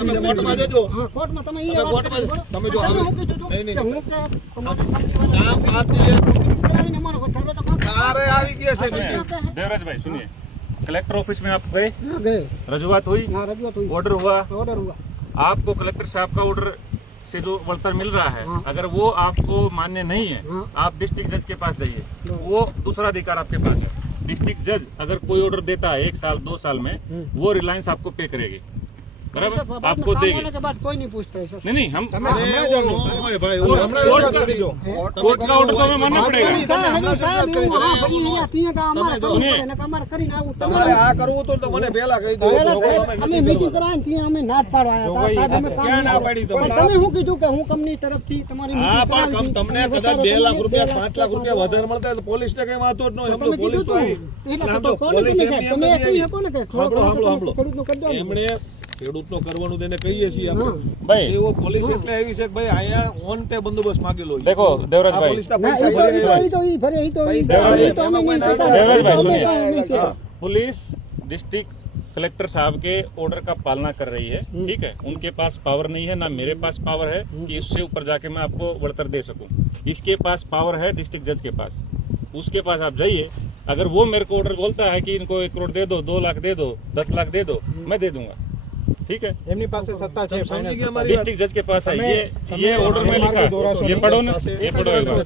તમે કોર્ટમાં દેજો કોર્ટમાં તમે તમે જો કામ આવી ગયા છે देवराज भाई सुनिए, कलेक्टर ऑफिस में आप गए, रजूआत हुई, ऑर्डर हुआ, आपको कलेक्टर साहब का ऑर्डर से जो वळतर मिल रहा है, अगर वो आपको मान्य नहीं है, आप डिस्ट्रिक्ट जज के पास जाइए, वो दूसरा अधिकार आपके पास है। डिस्ट्रिक्ट जज अगर कोई ऑर्डर देता है 1 साल 2 साल में, वो रिलायंस आपको पे करेगी, बराबर, आपको देगी। कोई नहीं पूछता है सर। नहीं हम कोर्ट का ऑर्डर तो हमें मानना पड़ेगा। તમારે આ કરવું તો મને પહેલા કહી દો અમે મીટિંગ કરાવી ત્યાં અમે ના જ પાડવા આવ્યા હતા, ક્યાં ના પાડી તમે? તમે શું કીધું કે હું કંપની તરફથી તમારી હા પણ તમને કદાચ 2 લાખ રૂપિયા 5 લાખ રૂપિયા વધારે મળતા તો પોલીસ ને કઈ વાંધો જ ન હોય. પોલીસ તો તમે કહી શકો ને કે એમણે ખેડૂતનો કરવાનું તેને કહીએ છીએ આપણે ભાઈ એવો પોલીસ એટલે એવી છે કે ભાઈ અહીંયા ઓન ટે બંદોબસ્ત માંગેલો છે। देखो देवराज भाई, પોલીસના પૈસા ભરી देवराज भाई सुनिए, पुलिस डिस्ट्रिक्ट कलेक्टर साहब के ऑर्डर का पालना कर रही है, ठीक है। उनके पास पावर नहीं है, ना मेरे पास पावर है कि इससे ऊपर जाके मैं आपको वळतर दे सकूं। इसके पास पावर है डिस्ट्रिक्ट जज के पास, उसके पास आप जाइए। अगर वो मेरे को ऑर्डर बोलता है कि इनको 1 करोड़ दे दो, 2 लाख दे दो, 10 लाख दे दो, मैं दे दूंगा, ठीक है। એમની પાસે સત્તા છે, डिस्ट्रिक्ट जज के पास है, ये ऑर्डर में लिखा है, ये पढ़ो ना, ये पढ़ो एक बार।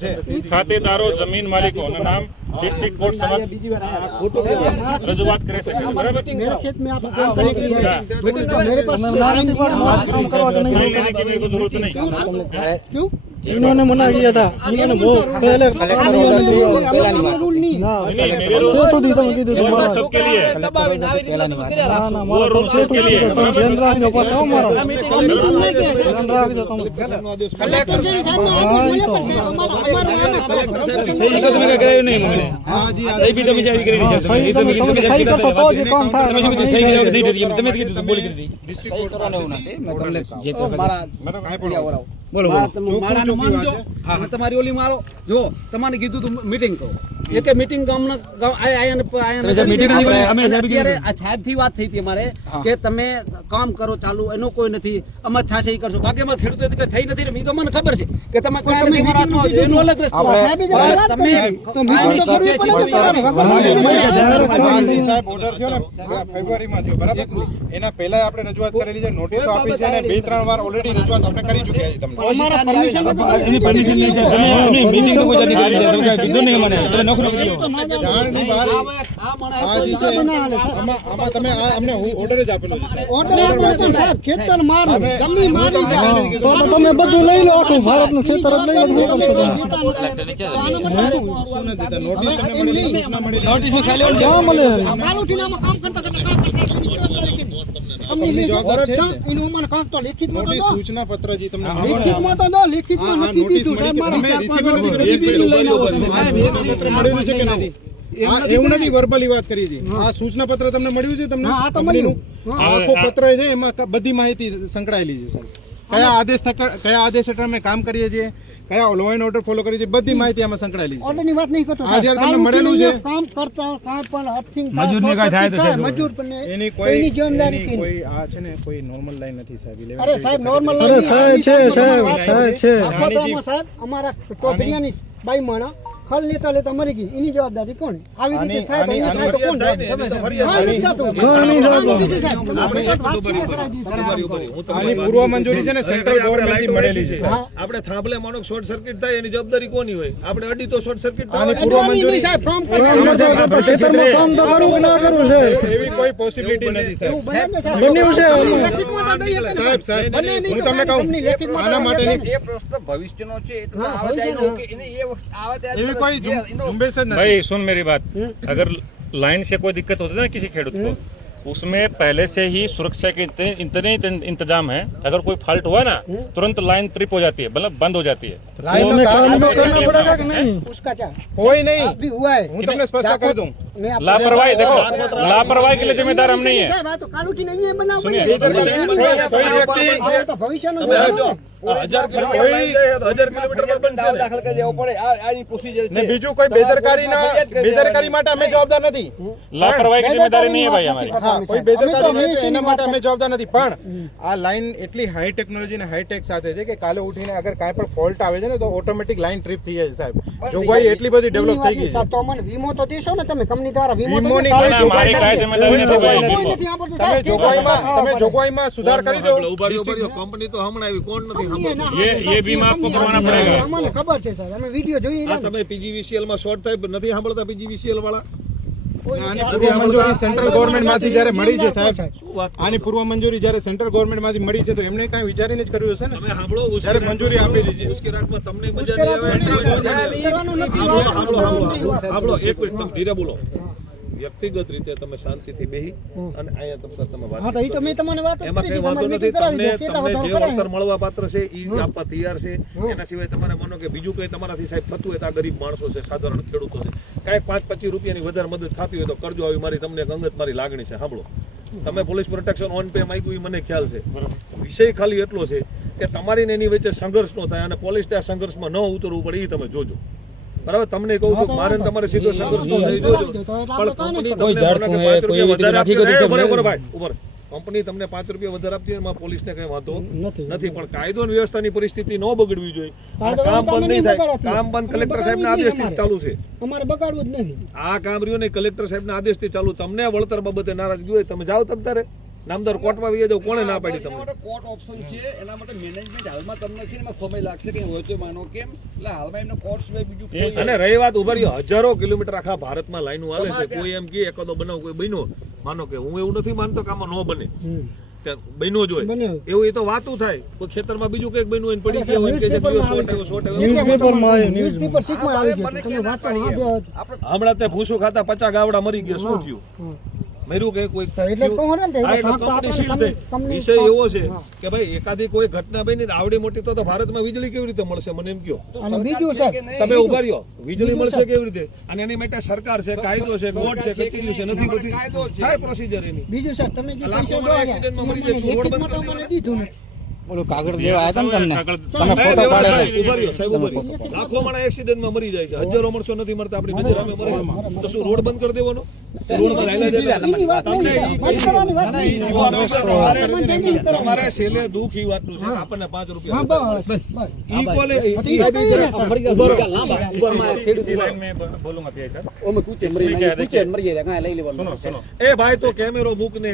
खातेदारों जमीन मालिकों ना नाम डिस्ट्रिक्ट कोर्ट समक्ष रजूआत करे सके, बराबर। मेरे खेत में आप काम करने के लिए मेरे पास साइन किया, काम करवा नहीं लेने की मेरे को जरूरत नहीं। क्यों इन्होंने मना किया था, इन्होंने वो पहले रूल नहीं तो दी तो मुझे वो सबके लिए है, वो रूल सबके लिए है, बराबर। सही कर सकते हो जो काम था તમારી ઓલી મારો જો તમારે કીધું તું મીટિંગ કરો, એક મીટિંગ અત્યારે આ સાહેબ થી વાત થઈ હતી અમારે કે તમે કામ કરો ચાલુ, એનો કોઈ નથી, અમે થશે એ કરશો, બાકી અમારે ખેડૂતો થઈ નથી ને, તો મને ખબર છે કે તમે કઈ નથી મારા હાથમાં આવજો, એનો અલગ રસ્તો ફેબ્રુઆરીમાં થયો, બરાબર। એના પહેલા આપણે રજૂઆત કરેલી છે, નોટિસો આપી છે અને 2-3 વાર ઓલરેડી રજૂઆત આપણે કરી ચૂક્યા છીએ તમને। એની પરમિશન નહીં છે, મીટિંગ તો કોઈ અધિકારી છે, તમે કીધું નહીં મને, તમે નોકરો કર્યો જાણની બહાર આમાં તમે અમને ઓર્ડર જ આપેલો છે સાહેબ, ખેતર મારું જમીન મારી તો તમે બધું લઈ લો, આખું ભારતનું ખેતર જ લઈ લો, શું કરશો તમે? નોટિસ ની ખાલી ક્યાં મળે? સૂચના પત્ર જે તમને મળેલું છે કે નથી? એવું નથી, વર્બલી વાત કરી છે, આ સૂચના પત્ર તમને મળ્યું છે? તમને આખો પત્ર છે, એમાં બધી માહિતી સંકળાયેલી છે સર, કયા આદેશ હેઠળ અમે કામ કરીએ છીએ, કયા લો એન્ડ ઓર્ડર ફોલો કરીએ છીએ, બધી માહિતી આમાં સંકળાયેલી છે। ઓર્ડરની વાત નહીં કરતો, આ જ્યારે તમને મળેલું છે કામ કરતા કામ પણ અર્થિંગ મજૂરને કાંઈ થાય તો સાહેબ મજૂર પણ એની કોઈની જવાબદારી કે કોઈ આ છે ને કોઈ નોર્મલ લાઈન નથી સાહેબ। અરે સાહેબ નોર્મલ અરે સાહેબ છે, સાહેબ છે સાહેબ અમારા ચૌધરીયાની બાઈ માણા ખલ લેતા લેતા મરી ગઈ, એની જવાબદારી કોણ? આવી રીતે થાય તો એને થાય તો કોણ થાય? આની પૂર્વ મંજૂરી છે ને સેન્ટ્રલ ગવર્નમેન્ટ થી મળેલી છે। આપણે થાંભલે માનો શોર્ટ સર્કિટ થાય એની જવાબદારી કોની હોય? આપણે અડી તો શોર્ટ સર્કિટ આની પૂર્વ મંજૂરી સાહેબ કામ ખેતરમાં કામ તો કરવું કે ના કરવું છે, એવી કોઈ પોસિબિલિટી નથી સાહેબ। બન્યું છે સાહેબ, હું તમને કહું આના માટે ભવિષ્યનો છે એવી કોઈ ઝુંબેશ જ નથી। भाई सुन मेरी बात, अगर लाइन से कोई दिक्कत होती है ना किसी खेडूत को, उसमें पहले से ही सुरक्षा के इतने इंतजाम है, अगर कोई फॉल्ट हुआ ना तुरंत लाइन ट्रिप हो जाती है, मतलब बंद हो जाती है। लाइन में काम तो करना पड़ेगा कि नहीं? उसका क्या कोई नहीं, अभी हुआ है, હું તમને સ્પષ્ટ કરી દઉં, મેં આપણે- लापरवाही देखो लापरवाही के लिए जिम्मेदार हम नहीं है સાહેબ, આ તો કાલ ઉઠીને અહીંયા બનાવ સુનિએ, બની જાય. કોઈ વ્યક્તિ આ તો ભવિષ્યનો તમે છે. જો, 1000 કિલોમીટર લાઈન જાય તો 1000 કિલોમીટર પર બનશે ને. દાખલ કરી દેવો પડે આની પ્રોસિજર ને બીજું કોઈ બેદરકારી માટે અમે જવાબદાર નથી. लापरवाही की जिम्मेदारी नहीं है भाई हमारी હા, કોઈ બેદરકારી નહીં તો એના માટે અમે જવાબદાર નથી. પણ આ લાઈન એટલી હાઈ ટેકનોલોજી ને હાઈટેક સાથે છે કે કાલે ઉઠીને અગર કાંઈ પણ ફોલ્ટ આવે છે ને તો ઓટોમેટિક લાઈન ટ્રીપ થઈ જાય છે સાહેબ. જોગવાઈ એટલી બધી ડેવલપ થઈ ગઈ છે. સાહેબ, તો અમને વીમો તો દેશો ને તમે કંપની દ્વારા વીમો તો વીમોની દેશો. કોઈ हमारी काय जिम्मेदारी नहीं કોઈ भाई નથી આપણું તમે સાહેબ. જોગવાઈમાં સુધાર કરી દો. ઉભા રહ્યો. કંપની તો હમણાં આવી, કોણ નથી કંપનીએ સાંભળતું? ના ये આપે, સાહેબ, बीमा आपको કંપની करवाना આપે. पड़ेगा। અમને ખબર છે સાહેબ, અમે વિડીયો જોઈએ આ તમે PGVCL માં શોર્ટ થાય નથી સાંભળતા? PGVCL વાળા આની પૂર્વ મંજૂરી સેન્ટ્રલ ગવર્મેન્ટ માંથી જ્યારે મળી છે સાહેબ, શું વાત? આની પૂર્વ મંજૂરી જ્યારે સેન્ટ્રલ ગવર્મેન્ટ માંથી મળી છે તો એમને કાંઈ વિચારીને જ કર્યું હશે ને. તમે સાંભળો, જ્યારે મંજૂરી આપેલી છે. ઉશ્કેરાટમાં તમને મજા નહીં આવે એટલે મજા નહીં આવે. સાંભળો, એક મિનિટ તમે ધીરે બોલો. વ્યક્તિગત રીતે તમે શાંતિથી બેહી અને અહીંયા તમે વાત હા, તો ઈ તો મેં તમને વાત જ એમાં કરી કઈ હતી, વાંધો તમારે નથી. meeting તમને કરાવી દો, કેટલા તમને વધારે જે કરાય. વળતર મળવા પાત્ર છે એ આપવા તૈયાર છે. એના સિવાય તમારે માનો કે બીજું કઈ તમારાથી સાહેબ થતું હોય તો આ ગરીબ માણસો છે, સાધારણ ખેડૂતો છે, કાંઈક 5-25 રૂપિયાની વધારે મદદ થતી હોય તો કરજો. આવી મારી તમને એક અંગત મારી લાગણી છે. સાંભળો, તમે પોલીસ પ્રોટેક્શન ઓન પે માંગ્યું એ મને ખ્યાલ છે. વિષય ખાલી એટલો છે કે તમારી ને એની વચ્ચે સંઘર્ષ ન થાય અને પોલીસને આ સંઘર્ષમાં ન ઉતરવું પડે એ તમે જોજો. બરાબર, તમને કહું છું, મારે ને તમારે સીધો સંઘર્ષ ન થાય એ જોજો. પણ કંપની તમને માનો કે 5 રૂપિયા વધારે આપતી હોય, એ ઉભો રહો ભાઈ, ઉભો રહો. કંપની તમને 5 રૂપિયા વધારે આપતી હોય એમાં પોલીસને કઈ વાંધો નથી. પણ કાયદો અને વ્યવસ્થાની પરિસ્થિતિ ન બગડવી જોઈએ. અને કામ બંધ નહીં થાય. કામ બંધ કલેક્ટર સાહેબના આદેશથી જ ચાલુ છે. અમારે બગાડવું જ નથી. આ કામ રહ્યું ને કલેક્ટર સાહેબના આદેશથી ચાલુ. તમને વળતર બાબતે નારાજગી હોય તમે જાઓ, તમ તારે નામદાર કોર્ટમાં વહી જાઓ. કોણે ના પાડી તમને? કોર્ટ ઓપ્શન છે એના માટે મેનેજમેન્ટ હાલમાં તમને છે એમાં સમય લાગશે કે હોય તો માનો કેમ એટલે હાલમાં એમને કોર્ટ સિવાય બીજું કોઈ અને રહી વાત ઉભા રહ્યો, હજારો કિલોમીટર આખા ભારતમાં લાઈનો હાલે છે. કોઈ એમ કે એકાદો બનાવ કોઈ બન્યો, માનો કે હું એવું નથી માનતો કે આમાં ન બને, કે બન્યો જ હોય બન્યો. એવું, એ તો વાતું થાય. કોઈ ખેતરમાં બીજું કંઈક બન્યું હોય ને પડી ગયા હોય ને કે જે પેલો શોટ આવ્યો, શોટ આવ્યો. ન્યૂઝપેપર શીખમાં આવી ગયું. તમે વાતો હમણાં તે ભૂસું ખાતા 50 ગાવડા મરી ગયા. શું થયું? મર્યું કે કોઈ એટલે જ કહું ને, હા, એટલે તો કંપની સીલ થઈ. કંપની- વિષય એવો છે કે ભાઈ એકાદી કોઈ ઘટના બની ને આવડી મોટી તો ભારતમાં વીજળી કેવી રીતે મળશે મને એમ કહો. અને બીજું સાહેબ, તમે ઉભા રહ્યો, વીજળી મળશે કેવી રીતે? અને એની માટે સરકાર છે, કાયદો છે, કોર્ટ છે, કચેરીઓ છે, નથી બધી થાય પ્રોસિજર એની. બીજું સાહેબ, તમે જે લાખો પૈસા માણસ દો એક્સિડન્ટમાં મરી જાય છે. રોડ બંધ કરી અમને દીધું નથી. कागज ઉભા રહ્યો સાહેબ, ઉભા રહ્યો. લાખો માણસ એક્સિડન્ટમાં મરી જાય છે, હજારો માણસો નથી મરતા. આપણી નજર સામે મરે તો શું રોડ બંધ કરી દેવાનો? રોડમાં હાલ્યા જાય. એની વાત તમને નહીં, ઈ બંધ કરવાની વાત નહીં. તમારે છેલ્લે દુઃખ ઈ વાતનું છે કે આપણને 5 હા, રૂપિયા બસ. ઈ કોને ઈ તો ઈ જ ને, સાહેબ. लाइन में बोलूंगा भैया सर ઓમે કૂચે મરી જાય કાંઈ લઈ લેવાનું सुनो सुनो એ ભાઈ તો કેમેરો મૂક ને